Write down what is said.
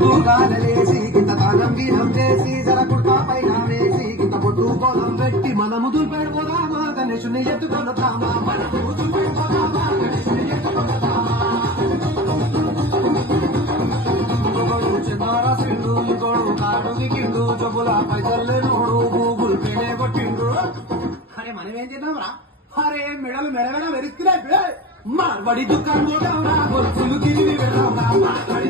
పొద్దుగాలేసి గింత తానం గీనం చేసి జర కుర్తా పైన వేసి గింత పొట్టు కోలం పెట్టి మనము దుర్పెడిపోదామా గణేశుని ఎత్తుకొనుతామా మనము దుర్పెడిపోదామా గణేశుని ఎత్తుకొనుతామా చిన్నారా సిండు ఇంకోడు కాడు దిగిండు జబ్బుల పైసలు నోడు గూగుల్ పేనే కొట్టిండు అరే మనం ఏం చేద్దాంరా అరే మెడలు మెడమెడ వెరుస్తున్నాయి మార్బడి దుకాణం గొలుసులు తిరిగి వెళ్దాం మార్బడి